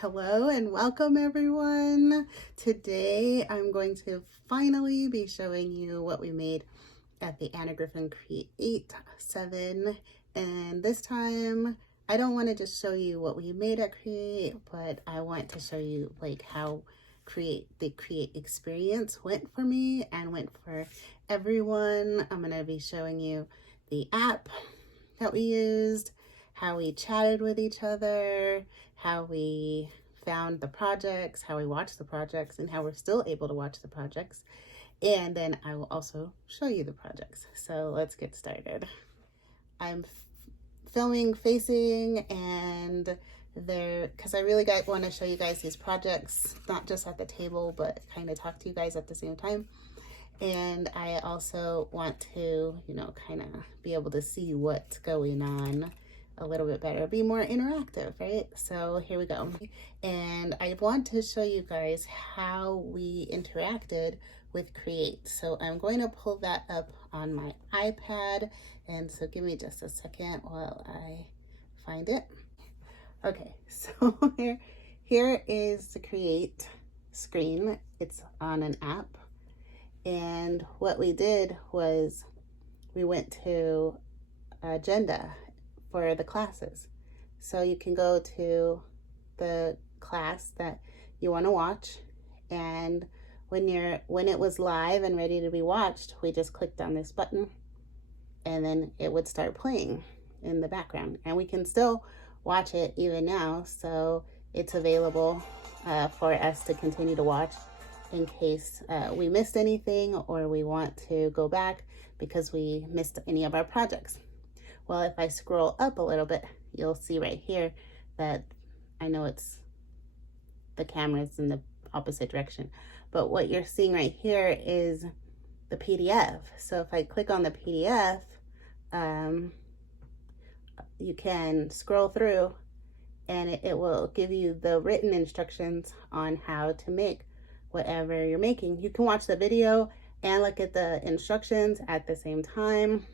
Hello and welcome everyone. Today I'm going to finally be showing you what we made at the Anna Griffin Create 7. And this time I don't want to just show you what we made at Create, but I want to show you like how the Create experience went for me and went for everyone. I'm going to be showing you the app that we used, how we chatted with each other, how we found the projects, how we watched the projects, and how we're still able to watch the projects. And then I will also show you the projects. So let's get started. I'm filming facing and there because I really want to show you guys these projects, not just at the table, but kind of talk to you guys at the same time. And I also want to, kind of be able to see what's going on a little bit better, be more interactive, right? So here we go. And I want to show you guys how we interacted with Create. So I'm going to pull that up on my iPad. And so give me just a second while I find it. Okay, so here is the Create screen. It's on an app. And what we did was we went to agenda for the classes. So you can go to the class that you want to watch, and when it was live and ready to be watched, we just clicked on this button and then it would start playing in the background, and we can still watch it even now. So it's available for us to continue to watch in case we missed anything or we want to go back because we missed any of our projects. Well, if I scroll up a little bit, you'll see right here that I know the camera's in the opposite direction, but what you're seeing right here is the PDF. So if I click on the PDF, you can scroll through and it will give you the written instructions on how to make whatever you're making. You can watch the video and look at the instructions at the same time,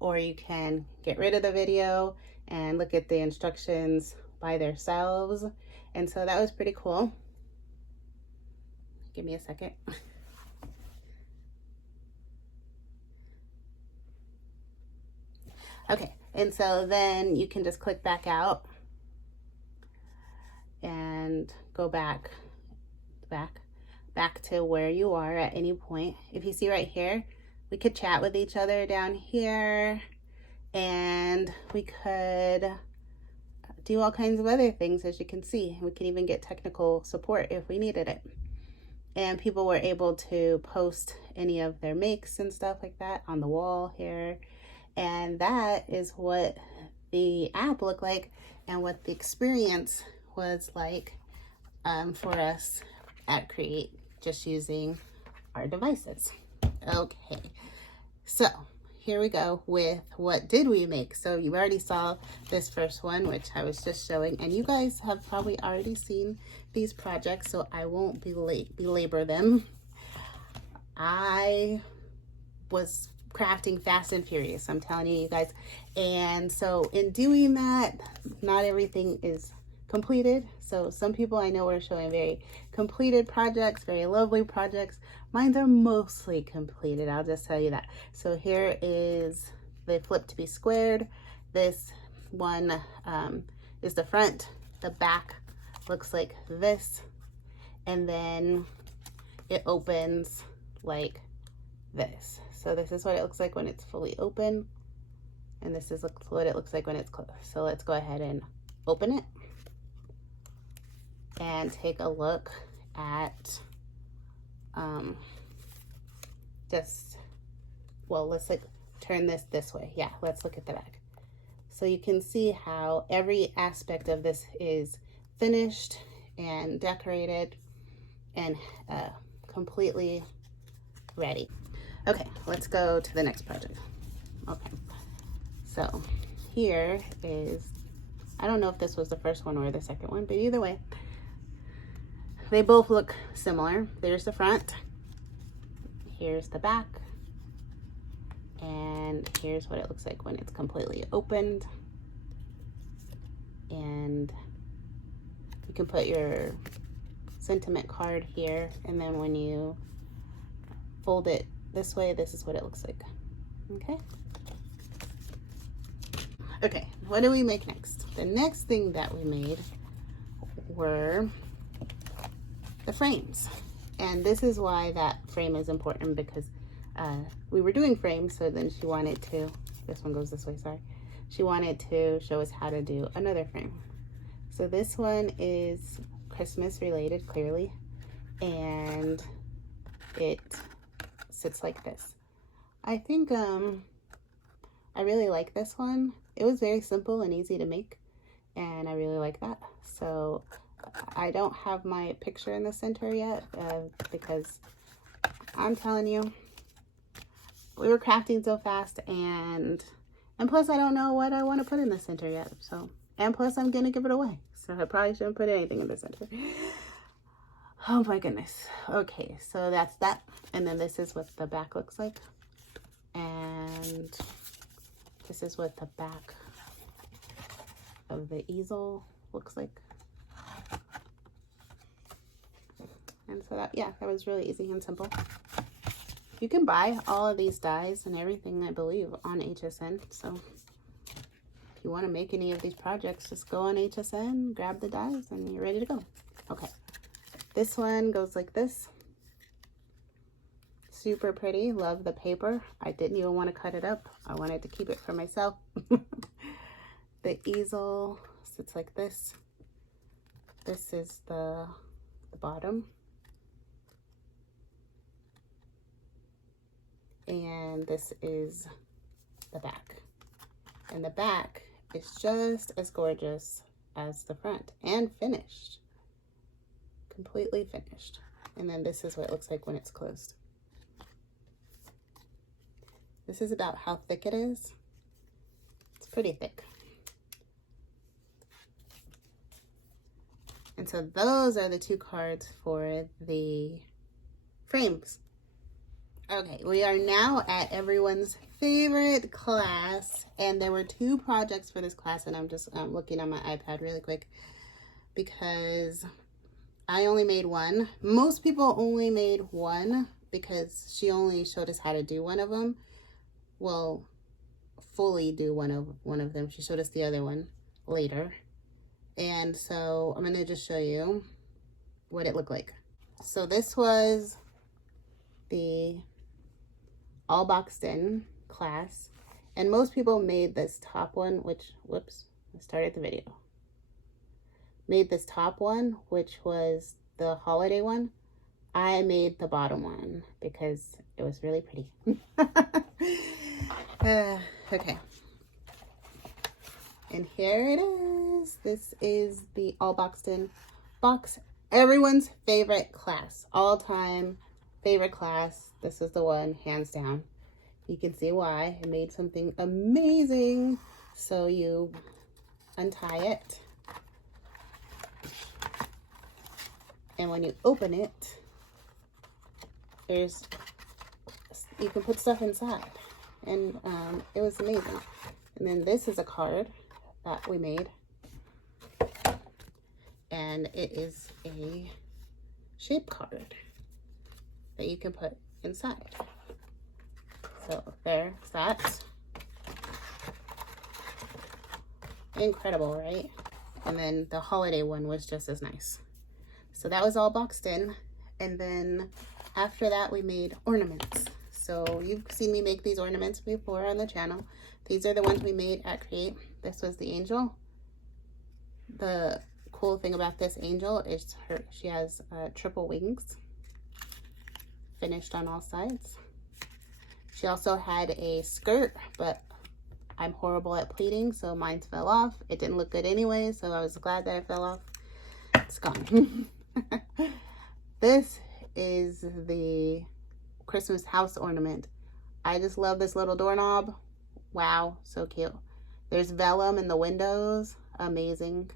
or you can get rid of the video and look at the instructions by themselves. And so that was pretty cool. Give me a second. Okay, and so then you can just click back out and go back to where you are at any point. If you see right here, we could chat with each other down here, and we could do all kinds of other things. As you can see, we can even get technical support if we needed it. And people were able to post any of their makes and stuff like that on the wall here. And that is what the app looked like and what the experience was like for us at Create, just using our devices. Okay, so here we go with what did we make. So you already saw this first one, which I was just showing, and you guys have probably already seen these projects, so I won't belabor them. I was crafting fast and furious, I'm telling you guys. And so in doing that, not everything is completed. So some people I know are showing very completed projects, very lovely projects. Mine are mostly completed, I'll just tell you that. So here is the flip to be squared. This one is the front. The back looks like this. And then it opens like this. So this is what it looks like when it's fully open. And this is what it looks like when it's closed. So let's go ahead and open it and take a look at let's turn this way. Yeah, let's look at the back. So you can see how every aspect of this is finished and decorated and completely ready. Okay, let's go to the next project. Okay, so here is, I don't know if this was the first one or the second one, but either way, they both look similar. There's the front, here's the back, and here's what it looks like when it's completely opened. And You can put your sentiment card here, and then when you fold it this way, this is what it looks like. Okay. Okay, what do we make next? The next thing that we made were the frames. And this is why that frame is important, because we were doing frames, so then she wanted to, this one goes this way, sorry. She wanted to show us how to do another frame. So this one is Christmas related, clearly, and it sits like this. I think I really like this one. It was very simple and easy to make, and I really like that. So I don't have my picture in the center yet because I'm telling you, we were crafting so fast, and plus I don't know what I want to put in the center yet. So, and plus I'm gonna give it away, so I probably shouldn't put anything in the center. Oh my goodness. Okay, so that's that, and then this is what the back looks like, and this is what the back of the easel looks like. And so that, yeah, that was really easy and simple. You can buy all of these dies and everything, I believe, on HSN. So if you want to make any of these projects, just go on HSN, grab the dies, and you're ready to go. Okay, this one goes like this. Super pretty. Love the paper. I didn't even want to cut it up. I wanted to keep it for myself. The easel sits like this. This is the bottom. And this is the back. And the back is just as gorgeous as the front, and finished. Completely finished. And then this is what it looks like when it's closed. This is about how thick it is. It's pretty thick. And so those are the two cards for the frames. Okay, we are now at everyone's favorite class, and there were two projects for this class, and I'm just looking on my iPad really quick because I only made one. Most people only made one because she only showed us how to do one of them. Well, fully do one of them. She showed us the other one later. And so I'm going to just show you what it looked like. So this was the all boxed in class. And most people made this top one, which, whoops, I started the video. Made this top one, which was the holiday one. I made the bottom one because it was really pretty. Okay. And here it is. This is the all boxed in box. Everyone's favorite class. All time favorite class. This is the one, hands down. You can see why. I made something amazing. So you untie it. And when you open it, you can put stuff inside. And it was amazing. And then this is a card that we made. And it is a shape card that you can put inside. So there's that. Incredible, right? And then the holiday one was just as nice. So that was all boxed in. And then after that, we made ornaments. So you've seen me make these ornaments before on the channel. These are the ones we made at Create. This was the angel. The cool thing about this angel is she has triple wings, finished on all sides. She also had a skirt, but I'm horrible at pleating, so mine fell off. It didn't look good anyway, so I was glad that it fell off. It's gone. This is the Christmas house ornament. I just love this little doorknob. Wow, so cute. There's vellum in the windows. Amazing.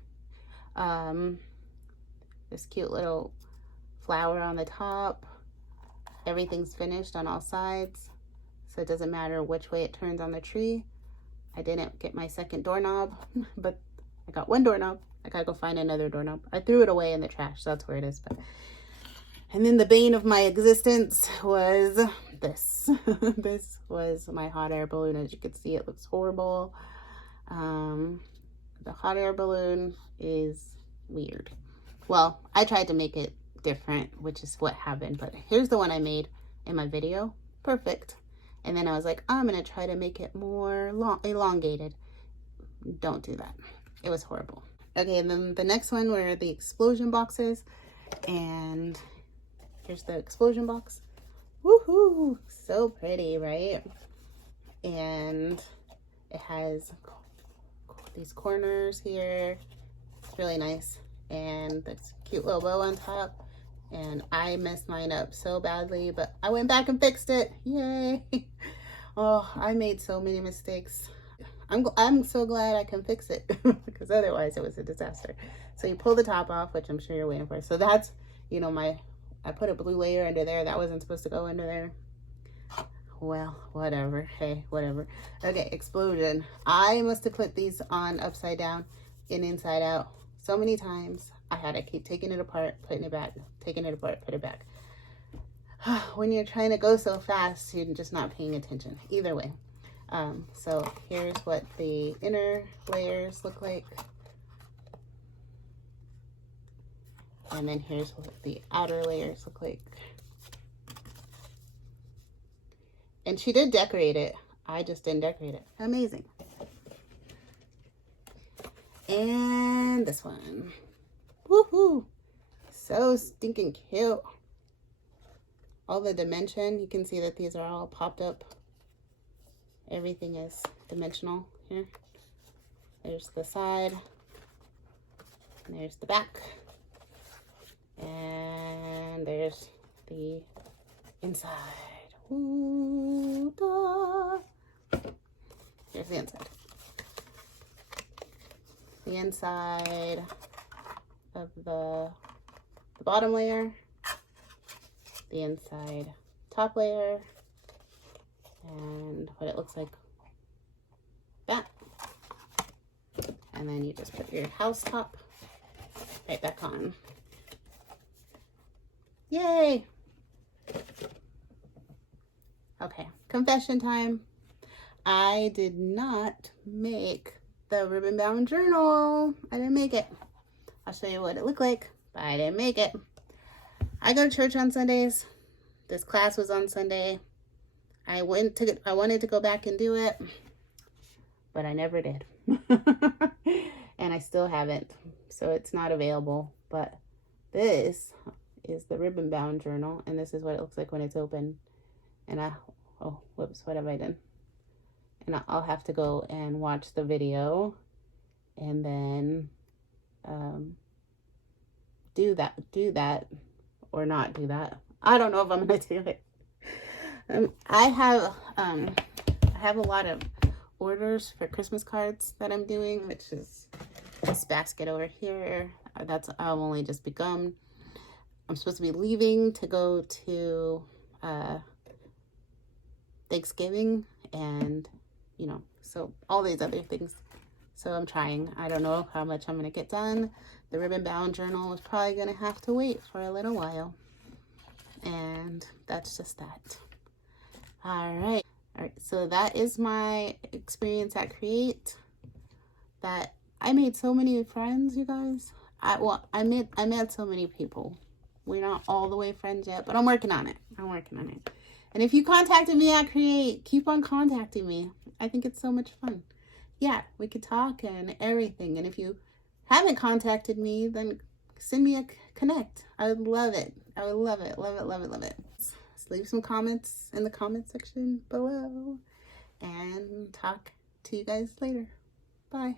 This cute little flower on the top. Everything's finished on all sides, so it doesn't matter which way it turns on the tree. I didn't get my second doorknob, but I got one doorknob. I gotta go find another doorknob. I threw it away in the trash, so that's where it is. But and then the bane of my existence was this. This was my hot air balloon. As you can see, it looks horrible. The hot air balloon is weird. Well, I tried to make it different, which is what happened. But here's the one I made in my video. Perfect. And then I was like, I'm gonna try to make it more elongated. Don't do that. It was horrible. Okay, and then the next one were the explosion boxes. And here's the explosion box. Woohoo! So pretty, right? And it has these corners here. It's really nice. And this cute little bow on top. And I messed mine up so badly, but I went back and fixed it. Yay! Oh, I made so many mistakes. I'm so glad I can fix it because otherwise it was a disaster. So you pull the top off, which I'm sure you're waiting for. So that's, you know, I put a blue layer under there. That wasn't supposed to go under there. Well, whatever. Hey, whatever. Okay, explosion. I must have put these on upside down and inside out so many times. I had to keep taking it apart, putting it back, taking it apart, put it back. When you're trying to go so fast, you're just not paying attention. Either way. So here's what the inner layers look like. And then here's what the outer layers look like. And she did decorate it. I just didn't decorate it. Amazing. And this one. Woohoo! So stinking cute. All the dimension, you can see that these are all popped up. Everything is dimensional here. There's the side. And there's the back. And there's the inside. Ooh, da. Here's the inside. The inside of the bottom layer, the inside top layer, and what it looks like that. And then you just put your house top right back on. Yay! Okay, confession time. I did not make the ribbon bound journal. I didn't make it. I'll show you what it looked like, but I didn't make it. I go to church on Sundays. This class was on Sunday. I wanted to go back and do it, but I never did. And I still haven't, so it's not available. But this is the ribbon bound journal, and this is what it looks like when it's open. And oh, whoops, what have I done? And I'll have to go and watch the video and then do that or not do that. I don't know if I'm gonna do it. I have a lot of orders for Christmas cards that I'm doing, which is this basket over here. I've only just begun. I'm supposed to be leaving to go to Thanksgiving and, you know, so all these other things. So I'm trying. I don't know how much I'm going to get done. The ribbon bound journal is probably going to have to wait for a little while. And that's just that. All right. So that is my experience at Create. That I made so many friends, you guys. I met so many people. We're not all the way friends yet, but I'm working on it. And if you contacted me at Create, keep on contacting me. I think it's so much fun. Yeah, we could talk and everything. And if you haven't contacted me, then send me a connect. I would love it. I would love it. Love it, love it, love it. Just leave some comments in the comment section below. And talk to you guys later. Bye.